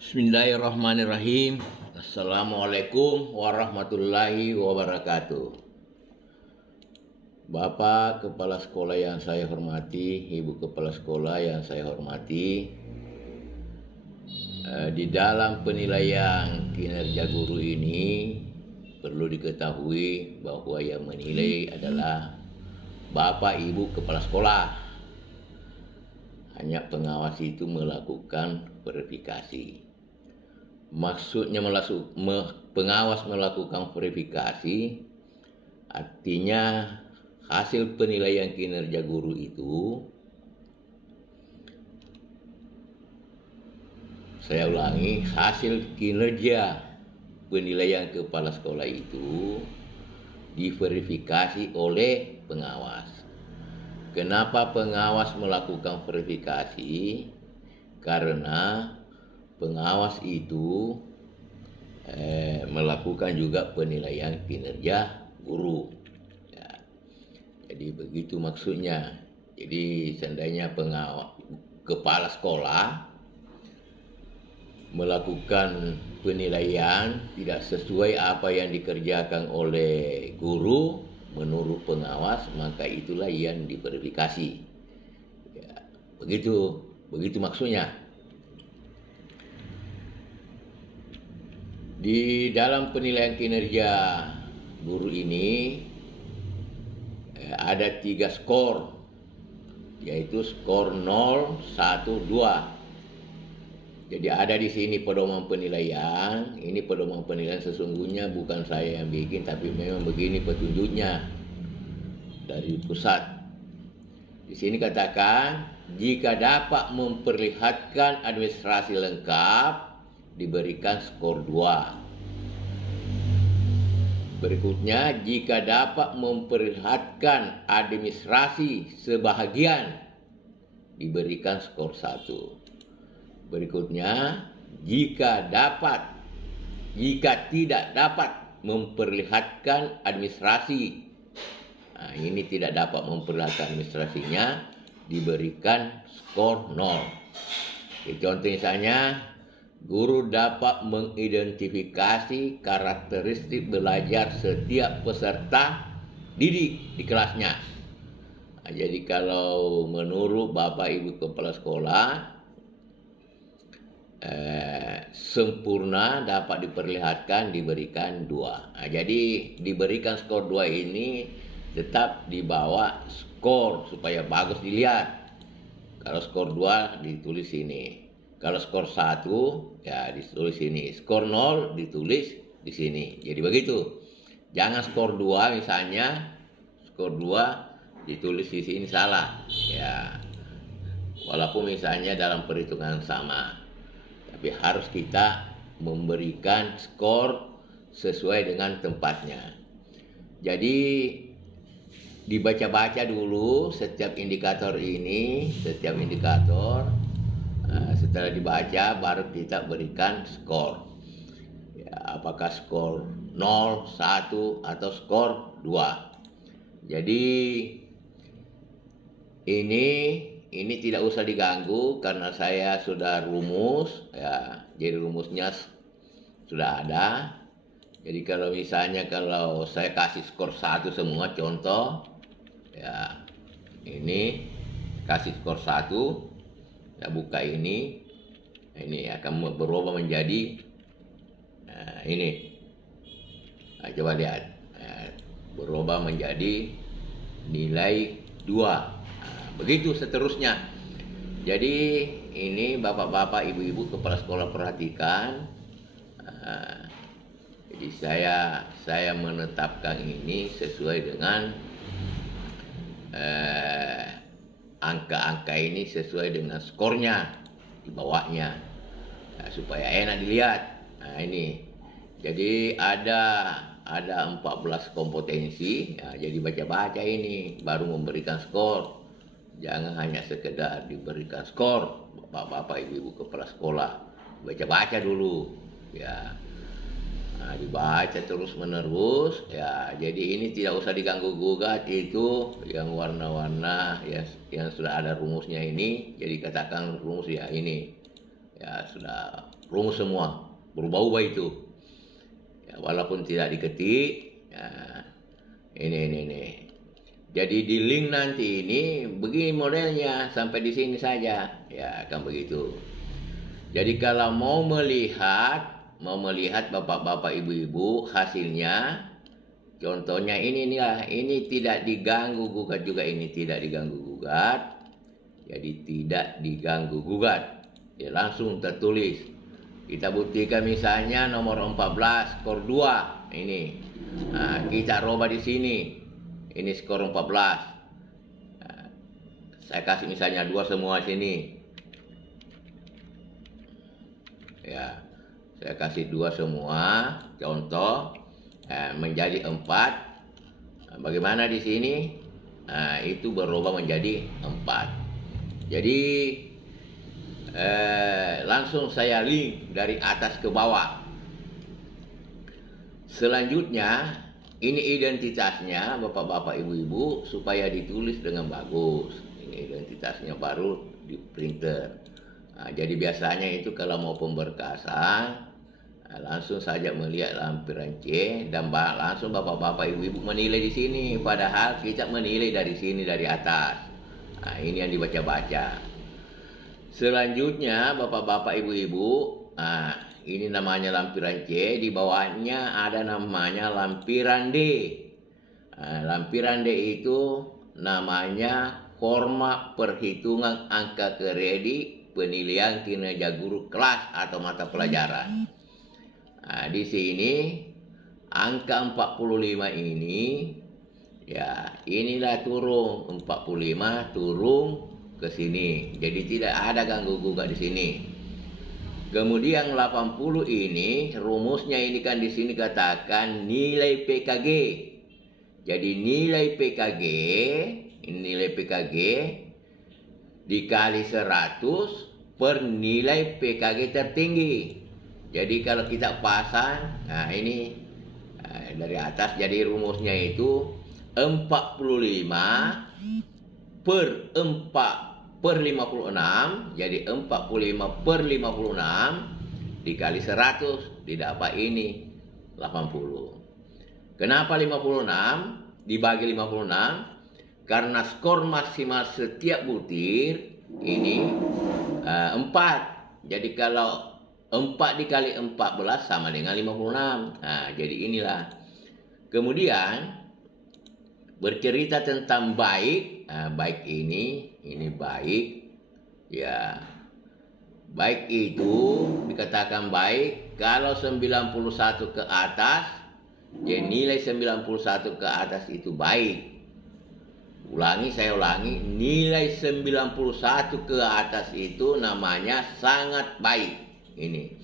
Bismillahirrahmanirrahim. Assalamualaikum warahmatullahi wabarakatuh. Bapak Kepala Sekolah yang saya hormati, Ibu Kepala Sekolah yang saya hormati, di dalam penilaian kinerja guru ini perlu diketahui bahwa yang menilai adalah Bapak Ibu Kepala Sekolah. Hanya pengawas itu melakukan verifikasi. Maksudnya pengawas melakukan verifikasi artinya hasil penilaian kinerja guru itu, saya ulangi, hasil kinerja penilaian kepala sekolah itu diverifikasi oleh pengawas. Kenapa pengawas melakukan verifikasi? Karena pengawas itu melakukan juga penilaian kinerja guru. Ya, jadi begitu maksudnya. Jadi seandainya kepala sekolah melakukan penilaian tidak sesuai apa yang dikerjakan oleh guru menurut pengawas, maka itulah yang diverifikasi. Ya, begitu maksudnya. Di dalam penilaian kinerja guru ini ada 3 skor, yaitu skor 0, 1, 2. Jadi ada di sini pedoman penilaian. Ini pedoman penilaian sesungguhnya bukan saya yang bikin, tapi memang begini petunjuknya dari pusat. Di sini katakan, jika dapat memperlihatkan administrasi lengkap, diberikan skor 2. Berikutnya, jika dapat memperlihatkan administrasi sebahagian, diberikan skor 1. Berikutnya, jika tidak dapat memperlihatkan administrasi, nah ini tidak dapat memperlihatkan administrasinya, diberikan skor 0. Contoh misalnya, guru dapat mengidentifikasi karakteristik belajar setiap peserta didik di kelasnya. Nah, jadi kalau menurut Bapak Ibu Kepala Sekolah, sempurna dapat diperlihatkan diberikan 2. Nah, jadi diberikan skor 2 ini tetap dibawa skor supaya bagus dilihat. Kalau skor 2 ditulis sini. Kalau skor 1 ya ditulis sini, skor 0 ditulis di sini. Jadi begitu. Jangan skor 2 misalnya, skor 2 ditulis di sini salah. Ya. Walaupun misalnya dalam perhitungan sama. Tapi harus kita memberikan skor sesuai dengan tempatnya. Jadi dibaca-baca dulu setiap indikator ini, setelah dibaca baru kita berikan skor. Ya, apakah skor 0, 1 atau skor 2. Jadi ini tidak usah diganggu karena saya sudah rumus ya. Jadi rumusnya sudah ada. Jadi kalau misalnya kalau saya kasih skor 1 semua contoh ya, ini kasih skor 1. Saya buka ini akan berubah menjadi ini. Nah, coba lihat, berubah menjadi nilai 2. Nah, begitu seterusnya. Jadi ini bapak-bapak, ibu-ibu kepala sekolah perhatikan. Jadi saya menetapkan ini sesuai dengan angka-angka ini sesuai dengan skornya di bawahnya, supaya enak dilihat. Nah ini, jadi ada 14 kompetensi ya, jadi baca-baca ini baru memberikan skor. Jangan hanya sekedar diberikan skor, bapak-bapak ibu-ibu kepala sekolah, baca-baca dulu ya. Nah, dibaca terus menerus ya. Jadi ini tidak usah diganggu gugat, itu yang warna-warna ya, yang sudah ada rumusnya ini. Jadi katakan rumus ya ini ya sudah rumus semua, berubah-ubah itu. Ya, walaupun tidak diketik, ya, ini. Jadi di link nanti ini begini modelnya sampai di sini saja, ya kan begitu. Jadi kalau mau melihat bapak-bapak ibu-ibu hasilnya, contohnya ini nih, ini tidak diganggu gugat juga, ini tidak diganggu gugat. Jadi tidak diganggu gugat. Ya langsung tertulis. Kita buktikan misalnya nomor 14 skor 2 ini. Nah, kita rubah di sini. Ini skor 14. Nah, saya kasih misalnya 2 semua sini. Ya, saya kasih 2 semua. Contoh menjadi 4. Nah, bagaimana di sini? Nah, itu berubah menjadi 4. Jadi langsung saya link dari atas ke bawah. Selanjutnya ini identitasnya bapak-bapak ibu-ibu supaya ditulis dengan bagus. Ini identitasnya baru di printer. Nah, jadi biasanya itu kalau mau pemberkasan langsung saja melihat lampiran C dan langsung bapak-bapak ibu-ibu menilai di sini. Padahal kita menilai dari sini dari atas. Nah, ini yang dibaca-baca. Selanjutnya bapak-bapak ibu-ibu, nah ini namanya lampiran C, di bawahnya ada namanya lampiran D. Nah, lampiran D itu namanya forma perhitungan angka kredit penilaian kinerja guru kelas atau mata pelajaran. Nah, di sini angka 45 ini, ya inilah turun 45 turun ke sini. Jadi tidak ada ganggu gugat di sini. Kemudian 80 ini rumusnya ini kan di sini katakan nilai PKG. Jadi nilai PKG, ini nilai PKG dikali 100 per nilai PKG tertinggi. Jadi kalau kita pasang, nah ini dari atas, jadi rumusnya itu 45 per 56, jadi 45 per 56 dikali 100 didapat ini 80. Kenapa 56 dibagi 56? Karena skor maksimal setiap butir ini 4. Jadi kalau 4 dikali 14 sama dengan 56. Nah, jadi inilah. Kemudian bercerita tentang baik. Nah, baik ini baik. Ya. Baik itu dikatakan baik kalau 91 ke atas. Jadi nilai 91 ke atas itu baik. Saya ulangi, nilai 91 ke atas itu namanya sangat baik. Ini.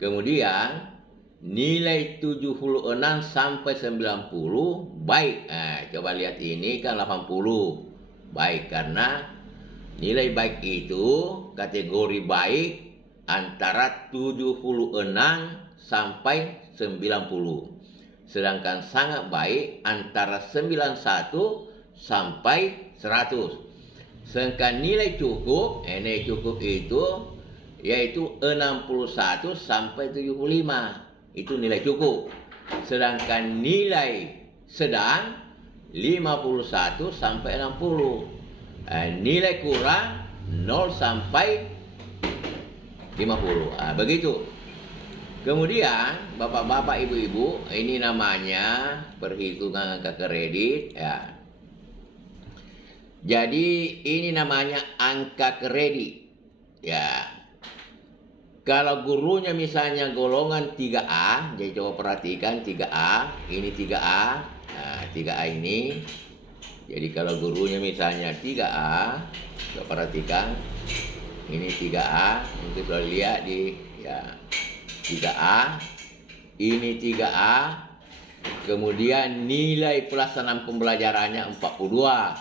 Kemudian nilai 76 sampai 90 baik. Nah, coba lihat ini kan 80 baik, karena nilai baik itu kategori baik antara 76 sampai 90. Sedangkan sangat baik antara 91 sampai 100. Sedangkan nilai cukup itu yaitu 61 sampai 75. Itu nilai cukup. Sedangkan nilai sedang 51 sampai 60. Nilai kurang 0 sampai 50. Begitu. Kemudian bapak-bapak ibu-ibu, ini namanya perhitungan angka kredit ya. Jadi ini namanya angka kredit ya. Kalau gurunya misalnya golongan 3A, jadi coba perhatikan 3A, ini 3A, nah 3A ini. Jadi kalau gurunya misalnya 3A, coba perhatikan, ini 3A, nanti sudah lihat di ya 3A, ini 3A, kemudian nilai pelaksanaan pembelajarannya 42.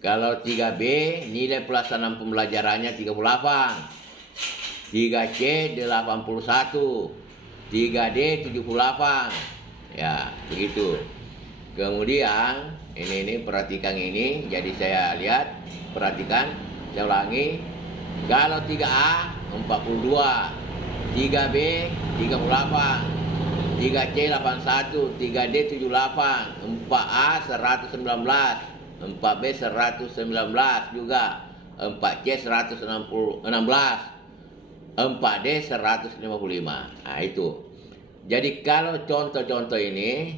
Kalau 3B, nilai pelaksanaan pembelajarannya 38. 3C 81, 3D 78. Ya, begitu. Kemudian ini perhatikan ini. Jadi saya lihat, perhatikan, saya ulangi. Kalau 3A 42, 3B 38, 3C 81, 3D 78, 4A 119, 4B 119 juga, 4C 116, 4D 155. Nah itu. Jadi kalau contoh-contoh ini,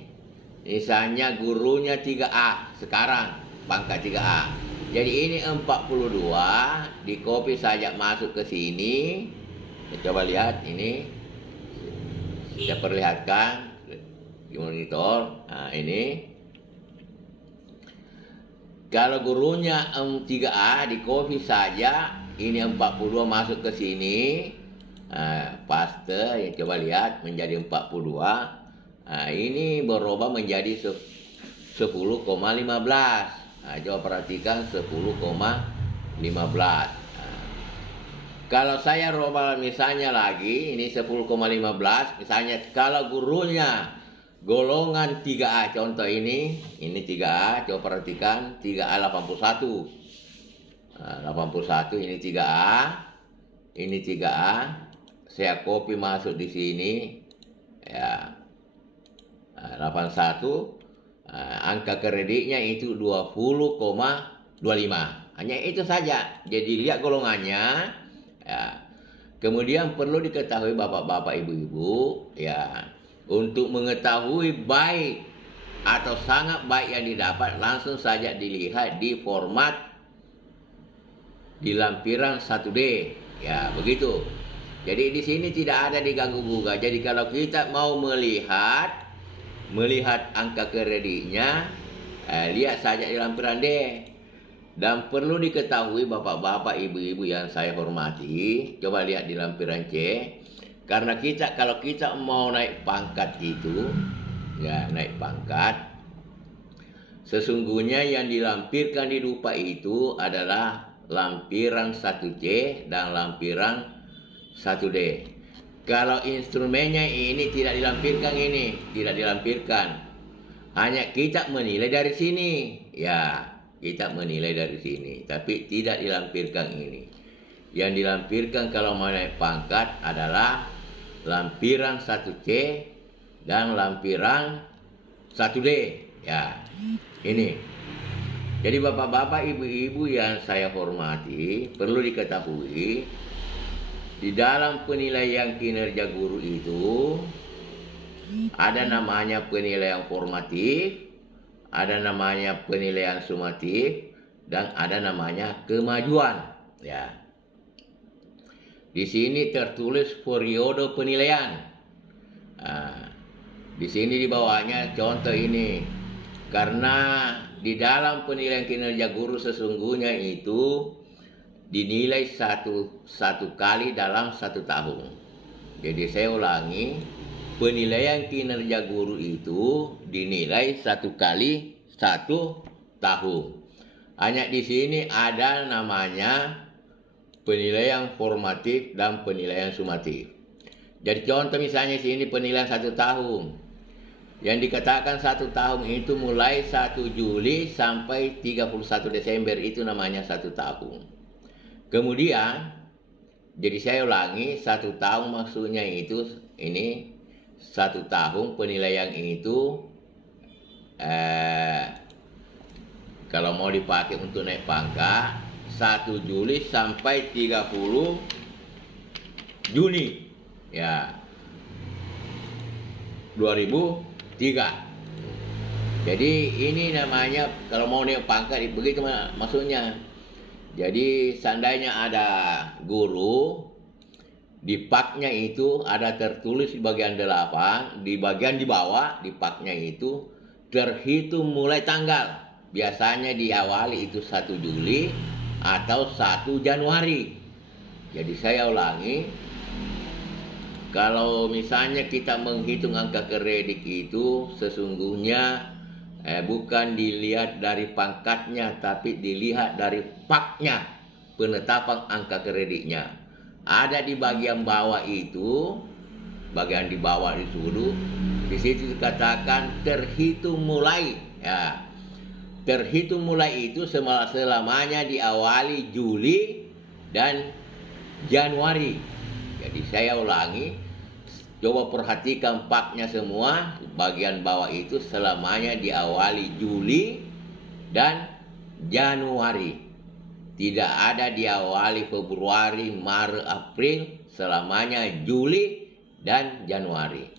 misalnya gurunya 3A sekarang, pangkat 3A. Jadi ini 42, di copy saja masuk ke sini. Coba lihat ini. Saya perlihatkan di monitor. Nah ini. Kalau gurunya 3A di copy saja, ini 42 masuk ke sini. Paste, ya coba lihat menjadi 42. Nah, ini berubah menjadi 10,15. Nah, coba perhatikan 10,15. Kalau saya rubah misalnya lagi, ini 10,15. Misalnya kalau gurunya golongan 3A, contoh ini 3A, coba perhatikan 3A 81. Nah, 81 ini 3A, ini 3A. Saya copy masuk di sini, ya, 81. Angka kreditnya itu 20,25. Hanya itu saja. Jadi lihat golongannya. Ya. Kemudian perlu diketahui bapak-bapak, ibu-ibu, ya, untuk mengetahui baik atau sangat baik yang didapat, langsung saja dilihat di format di lampiran 1D. Ya, begitu. Jadi di sini tidak ada diganggu gugat. Jadi kalau kita mau melihat angka kreditnya, lihat saja di lampiran D. Dan perlu diketahui bapak-bapak, ibu-ibu yang saya hormati, coba lihat di lampiran C. Karena kalau kita mau naik pangkat itu, ya naik pangkat, sesungguhnya yang dilampirkan di dupa itu adalah lampiran 1C dan lampiran 1D. Kalau instrumennya ini tidak dilampirkan, tidak dilampirkan. Hanya kita menilai dari sini. Ya, kita menilai dari sini. Tapi tidak dilampirkan ini. Yang dilampirkan kalau mau naik pangkat adalah lampiran 1C dan lampiran 1D. Ya, ini. Jadi bapak-bapak, ibu-ibu yang saya hormati, perlu diketahui, di dalam penilaian kinerja guru itu ada namanya penilaian formatif, ada namanya penilaian sumatif, dan ada namanya kemajuan. Ya. Di sini tertulis periode penilaian. Nah, di sini di bawahnya contoh ini. Karena di dalam penilaian kinerja guru sesungguhnya itu dinilai satu kali dalam 1 tahun. Jadi saya ulangi, penilaian kinerja guru itu dinilai 1 kali 1 tahun. Hanya di sini ada namanya penilaian formatif dan penilaian sumatif. Jadi contoh misalnya sini penilaian 1 tahun. Yang dikatakan 1 tahun itu mulai 1 Juli sampai 31 Desember, itu namanya 1 tahun. Kemudian, jadi saya ulangi, 1 tahun maksudnya itu ini 1 tahun penilaian itu kalau mau dipakai untuk naik pangkat 1 Juli sampai 30 Juni ya 2003. Jadi ini namanya kalau mau naik pangkat begitu maksudnya. Jadi seandainya ada guru, di paknya itu ada tertulis di bagian 8, di bagian di bawah di paknya itu terhitung mulai tanggal. Biasanya diawali itu 1 Juli atau 1 Januari. Jadi saya ulangi, kalau misalnya kita menghitung angka kredit itu sesungguhnya bukan dilihat dari pangkatnya, tapi dilihat dari paknya, penetapan angka kreditnya. Ada di bagian bawah itu, bagian di bawah itu dulu, di situ dikatakan terhitung mulai. Ya, terhitung mulai itu selamanya diawali Juli dan Januari. Jadi saya ulangi, coba perhatikan paknya semua, bagian bawah itu selamanya diawali Juli dan Januari. Tidak ada diawali Februari, Maret, April, selamanya Juli dan Januari.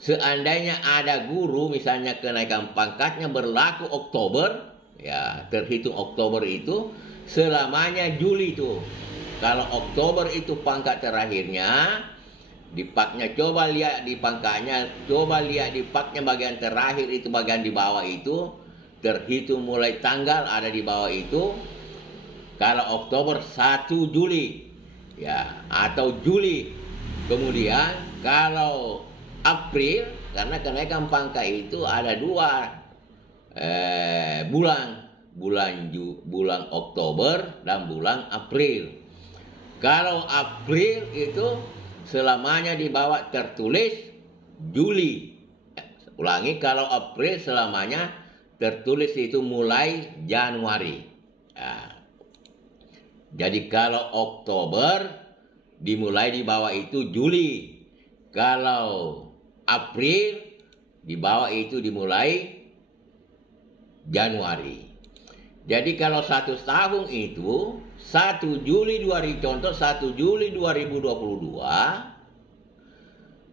Seandainya ada guru misalnya kenaikan pangkatnya berlaku Oktober, ya terhitung Oktober itu selamanya Juli itu. Kalau Oktober itu pangkat terakhirnya, di paknya coba lihat di pangkatnya, coba lihat di paknya bagian terakhir itu, bagian di bawah itu, terhitung mulai tanggal ada di bawah itu. Kalau Oktober 1 Juli, ya atau Juli. Kemudian kalau April, karena kenaikan pangkat itu ada dua bulan Oktober dan bulan April. Kalau April itu selamanya di bawah tertulis Juli. Ulangi, kalau April selamanya tertulis itu mulai Januari. Nah, jadi kalau Oktober dimulai di bawah itu Juli. Kalau April di bawah itu dimulai Januari. Jadi kalau 1 tahun itu 1 Juli 2000, contoh 1 Juli 2022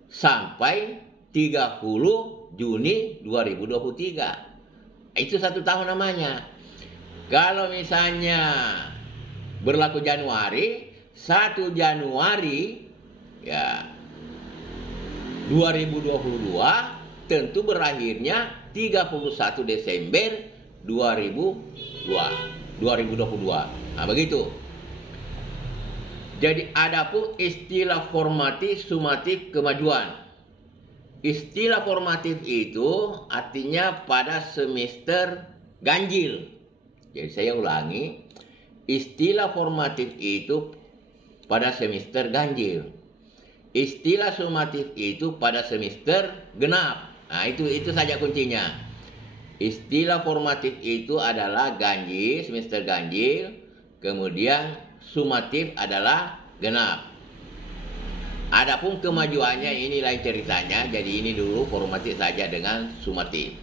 sampai 30 Juni 2023. Itu 1 tahun namanya. Kalau misalnya berlaku Januari, 1 Januari ya 2022 tentu berakhirnya 31 Desember 2022. Nah, begitu. Jadi adapun istilah formatif, sumatif, kemajuan. Istilah formatif itu artinya pada semester ganjil. Jadi saya ulangi, istilah formatif itu pada semester ganjil. Istilah sumatif itu pada semester genap. Nah, itu saja kuncinya. Istilah formatif itu adalah ganjil, semester ganjil, kemudian sumatif adalah genap. Adapun kemajuannya ini lain ceritanya, jadi ini dulu formatif saja dengan sumatif.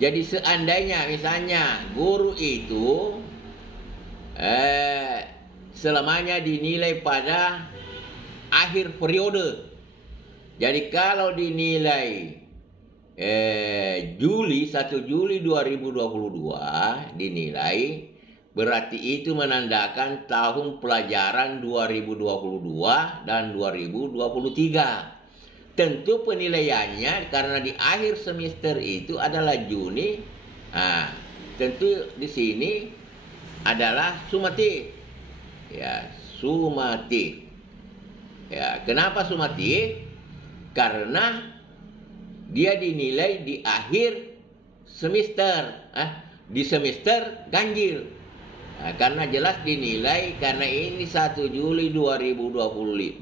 Jadi seandainya misalnya guru itu selamanya dinilai pada akhir periode. Jadi kalau dinilai Juli 1 Juli 2022 dinilai, berarti itu menandakan tahun pelajaran 2022 dan 2023. Tentu penilaiannya karena di akhir semester itu adalah Juni. Nah, tentu di sini adalah sumatif. Ya, sumatif. Ya, kenapa sumatif? Karena dia dinilai di akhir semester, di semester ganjil. Nah, karena jelas dinilai karena ini 1 Juli 2022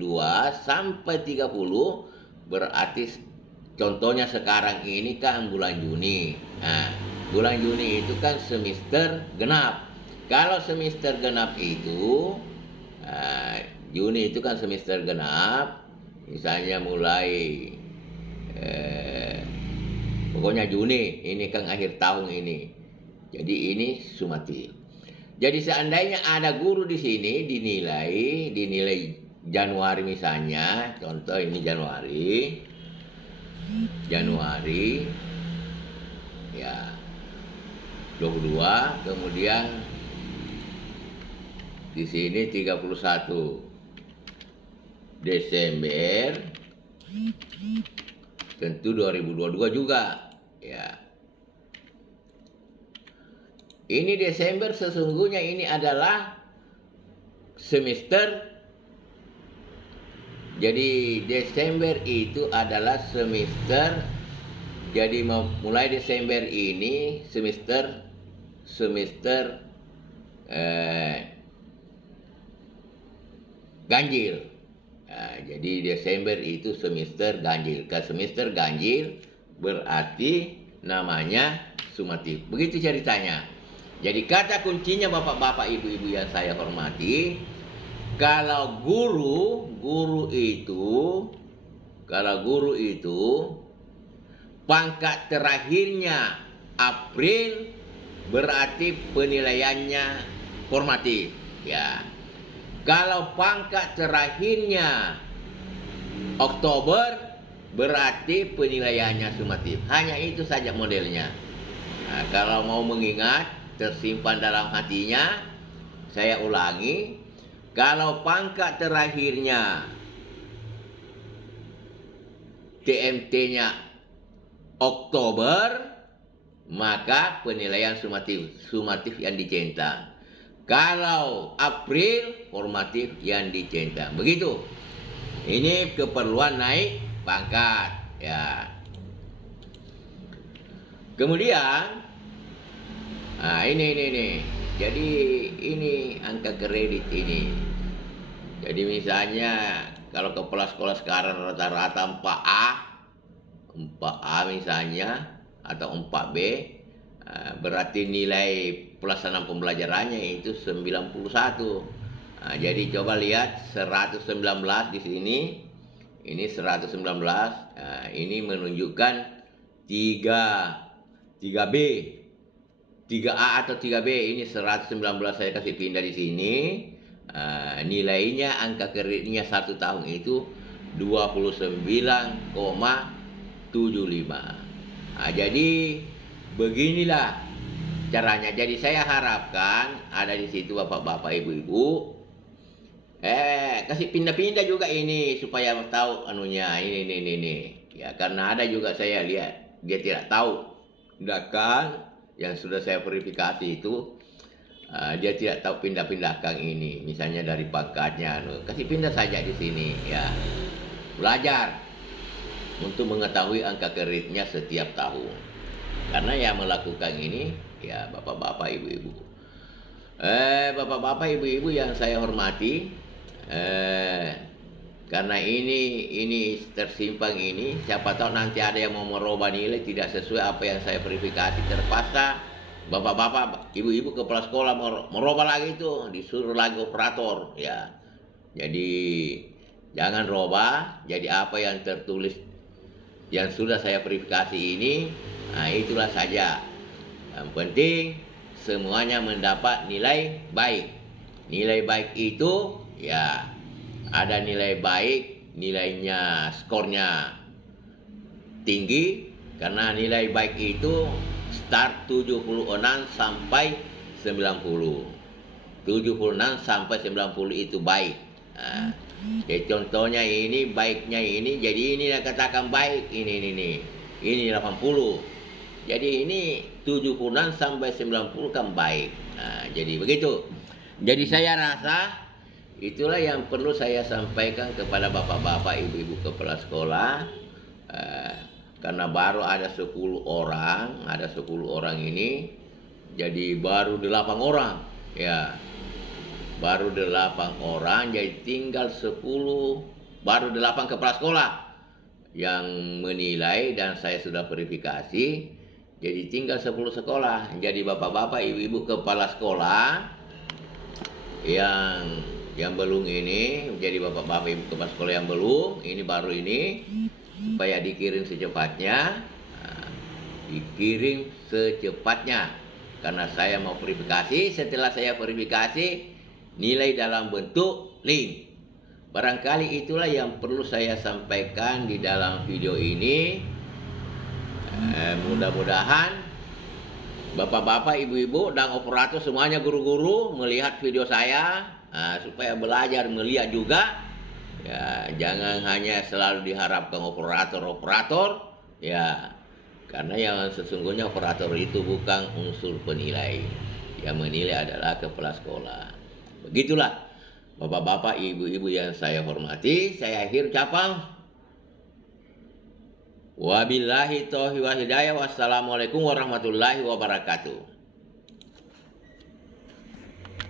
sampai 30, berarti contohnya sekarang ini kan bulan Juni. Nah, bulan Juni itu kan semester genap. Kalau semester genap itu, Juni itu kan semester genap, misalnya mulai pokoknya Juni, ini kan akhir tahun ini. Jadi ini sumatif. Jadi seandainya ada guru di sini dinilai Januari misalnya, contoh ini Januari ya 22, kemudian di sini 31 Desember tentu 2022 juga ya. Ini Desember sesungguhnya ini adalah semester. Jadi Desember itu adalah semester. Jadi mulai Desember ini semester ganjil. Nah, jadi Desember itu semester ganjil. Ke semester ganjil berarti namanya sumatif. Begitu ceritanya. Jadi kata kuncinya Bapak-bapak, Ibu-ibu yang saya hormati, Kalau guru itu pangkat terakhirnya April, berarti penilaiannya formatif. Ya. Kalau pangkat terakhirnya Oktober, berarti penilaiannya sumatif. Hanya itu saja modelnya. Nah, kalau mau mengingat, tersimpan dalam hatinya, saya ulangi. Kalau pangkat terakhirnya TMT-nya Oktober, maka penilaian sumatif yang dicentang. Kalau April, formatif yang dicentang. Begitu. Ini keperluan naik pangkat, ya. Kemudian, ini. Jadi ini angka kredit ini. Jadi misalnya kalau kepala sekolah sekarang rata-rata 4A misalnya, atau 4B, berarti nilai pelaksanaan pembelajarannya itu 91. Jadi coba lihat 119 di sini. Ini 119. Ini menunjukkan 3B. 3A atau 3B. Ini 119 saya kasih pindah di sini. Nilainya, angka kreditnya 1 tahun itu 29,75. Jadi beginilah caranya. Jadi saya harapkan ada di situ bapak-bapak, ibu-ibu, kasih pindah-pindah juga ini supaya tahu anunya ini. Ya, karena ada juga saya lihat dia tidak tahu. Tindakan yang sudah saya verifikasi itu, dia tidak tahu pindah-pindahkan ini. Misalnya dari pangkatnya, kasih pindah saja di sini, ya. Belajar untuk mengetahui angka kreditnya setiap tahun. Karena yang melakukan ini, ya bapak-bapak, ibu-ibu. Bapak-bapak, ibu-ibu yang saya hormati, karena ini tersimpan ini, siapa tahu nanti ada yang mau merubah nilai tidak sesuai apa yang saya verifikasi, terpaksa bapak-bapak, ibu-ibu kepala sekolah merubah lagi itu, disuruh lagi operator, ya. Jadi jangan robah, jadi apa yang tertulis yang sudah saya verifikasi ini, itulah saja. Yang penting semuanya mendapat nilai baik. Nilai baik itu, ya, ada nilai baik, nilainya, skornya tinggi, karena nilai baik itu start 76 sampai 90. 76 sampai 90 itu baik. Jadi contohnya ini, baiknya ini, jadi ini yang katakan baik, ini 80. Jadi ini 76 sampai 90 kan baik. Jadi begitu. Jadi saya rasa itulah yang perlu saya sampaikan kepada bapak-bapak, ibu-ibu kepala sekolah. Karena baru ada 10 orang ini, jadi baru 8 orang, ya. Baru 8 orang, jadi tinggal 10, baru 8 kepala sekolah yang menilai dan saya sudah verifikasi. Jadi tinggal 10 sekolah. Jadi bapak-bapak, ibu-ibu kepala sekolah yang belum ini, jadi bapak-bapak, ibu kepala sekolah yang belum, ini baru ini, supaya dikirim secepatnya. Dikirim secepatnya. Karena saya mau verifikasi, setelah saya verifikasi, nilai dalam bentuk link. Barangkali itulah yang perlu saya sampaikan di dalam video ini. Mudah-mudahan bapak-bapak, ibu-ibu, dan operator semuanya, guru-guru, melihat video saya, supaya belajar melihat juga. Ya, jangan hanya selalu diharapkan operator, ya. Karena yang sesungguhnya operator itu bukan unsur penilai. Yang menilai adalah kepala sekolah. Begitulah bapak-bapak, ibu-ibu yang saya hormati. Saya akhir ucapan. Wabillahi taufiq wal hidayah. Wassalamualaikum warahmatullahi wabarakatuh.